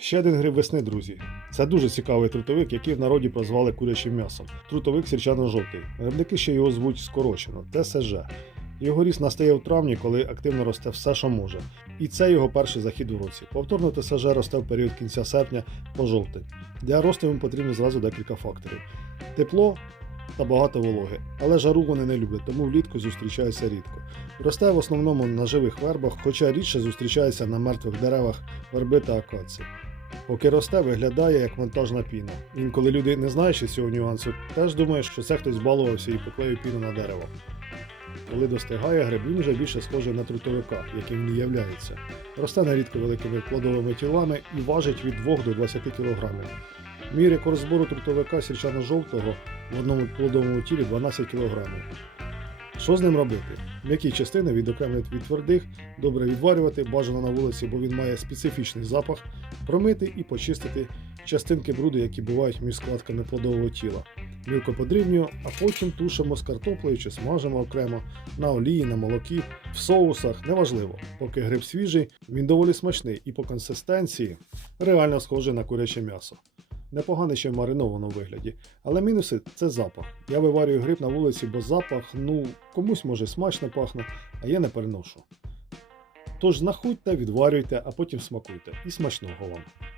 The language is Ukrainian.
Ще один гриб весни, друзі. Це дуже цікавий трутовик, який в народі прозвали курячим м'ясом. Трутовик сірчано-жовтий. Грибники ще його звуть скорочено ТСЖ. Його ріст настає в травні, коли активно росте все, що може. І це його перший захід у році. Повторно ТСЖ росте в період кінця серпня по жовтень. Для росту йому потрібно зразу декілька факторів: тепло та багато вологи. Але жару вони не люблять, тому влітку зустрічаються рідко. Росте в основному на живих вербах, хоча рідше зустрічається на мертвих деревах верби та акації. Поки росте, виглядає як монтажна піна. Інколи люди, не знаючи цього нюансу, теж думають, що це хтось балувався і поклеїв піну на дерево. Коли достигає гриб, він вже більше схожий на трутовика, яким він являється. Росте нерідко великими плодовими тілами і важить від 2 до 20 кг. Мій рекорд збору трутовика сірчано-жовтого в одному плодовому тілі 12 кг. Що з ним робити? М'які частини відокремлювати від твердих, добре відварювати, бажано на вулиці, бо він має специфічний запах, промити і почистити частинки бруду, які бувають між складками плодового тіла. Мілко подрібнюю, а потім тушимо з картоплею чи смажимо окремо на олії, на молокі, в соусах, неважливо. Поки гриб свіжий, він доволі смачний і по консистенції реально схожий на куряче м'ясо. Непоганий ще в маринованому вигляді. Але мінуси це запах. Я виварюю гриб на вулиці, бо запах, ну, комусь може смачно пахне, а я не переношу. Тож знаходьте, відварюйте, а потім смакуйте. І смачного вам.